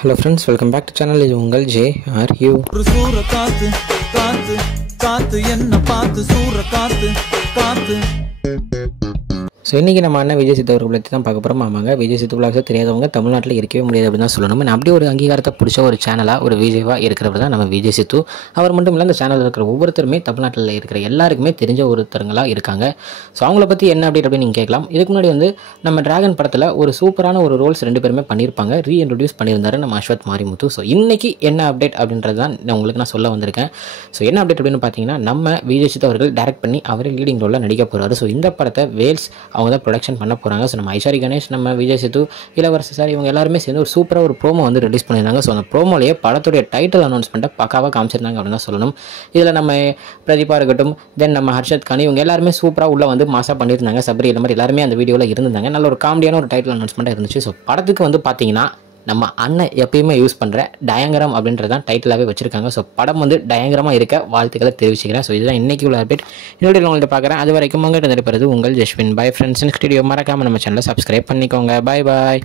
Hello friends, welcome back to channel. இது உங்கள் JRU. ஒரு சூற காத்து காத்து காத்து என்ன பார்த்து சூற காத்து காத்து. ஸோ இன்றைக்கி நம்ம அண்ணன் விஜய் சித்து அவர்களை பற்றி தான் பார்க்க போகிறோம். ஆமாங்க, விஜய் சித்து விலாக்ஸை தெரியாதவங்க தமிழ்நாட்டில் இருக்கவே முடியாது அப்படின்னு தான் சொல்லணும். அப்படி ஒரு அங்கீகாரத்தை பிடிச்ச ஒரு சேனலாக ஒரு விஜயவாக இருக்கிறவர் தான் நம்ம விஜய் சித்து. அவர் மட்டும் இல்லை, அந்த சேனலில் இருக்கிற ஒவ்வொருத்தருமே தமிழ்நாட்டில் இருக்கிற எல்லாருக்குமே தெரிஞ்ச ஒருத்தருங்களாக இருக்காங்க. ஸோ அவங்கள பற்றி என்ன அப்டேட் அப்படின்னு நீங்கள் கேட்கலாம். இதுக்கு முன்னாடி நம்ம டிராகன் படத்தில் ஒரு சூப்பரான ஒரு ரோல்ஸ் ரெண்டு பேருமே பண்ணியிருப்பாங்க. ரீஇன்ட்ரடியூஸ் பண்ணியிருந்தாரு நம்ம அஸ்வத் மாரிமுத்து. ஸோ இன்றைக்கி என்ன அப்டேட் அப்படின்றது தான் உங்களுக்கு நான் சொல்ல வந்திருக்கேன். ஸோ என்ன அப்டேட் அப்படின்னு பார்த்தீங்கன்னா, நம்ம விஜய் சித்து அவர்கள் டைரக்ட் பண்ணி அவரே லீடிங் ரோலில் நடிக்க போகிறாரு. ஸோ இந்த படத்தை வேல்ஸ் அவங்க தான் ப்ரொடக்ஷன் பண்ண போகிறாங்க. ஸோ நம்ம ஐஸ்வரி கணேஷ், நம்ம விஜய் சித்து, இளவரசி சார் இவங்க எல்லாருமே சேர்ந்து ஒரு சூப்பராக ஒரு ப்ரோமோ ரிலீஸ் பண்ணியிருந்தாங்க. ஸோ அந்த ப்ரோமோலேயே படத்துடைய டைட்டில் அனௌன்ஸ்மெண்ட்டை பக்காவாக காமிச்சிருந்தாங்க அப்படின்னு தான் சொல்லணும். இதில் நம்ம பிரதீபா இருக்கட்டும், தென் நம்ம ஹர்ஷத் கான் இவங்க எல்லாருமே சூப்பராக உள்ள மாசாக பண்ணியிருந்தாங்க. சபரி இந்த மாதிரி எல்லாருமே அந்த வீடியோவில் இருந்தாங்க. நல்ல ஒரு காமெடியான ஒரு டைட்டில் அனௌன்ஸ்மெண்ட்டாக இருந்துச்சு. ஸோ படத்துக்கு பார்த்தீங்கன்னா நம்ம அண்ணன் எப்பயுமே யூஸ் பண்ணுற டயங்கிராம் அப்படின்றதான் டைட்டிலாகவே வச்சிருக்காங்க. ஸோ படம் டயங்கிரமாக இருக்க வாழ்த்துக்களை தெரிவிச்சுக்கிறேன். ஸோ இதுதான் இன்றைக்கி உள்ள அப்டேட். என்னுடைய உங்கள்கிட்ட பார்க்குறேன். அது வரைக்கும் உங்கள்கிட்ட இருப்பது உங்கள் Jaswin. Bye friends. Next video மறக்காமல் நம்ம சேனலை சப்ஸ்கிரைப் பண்ணிக்கோங்க. பாய் பாய்.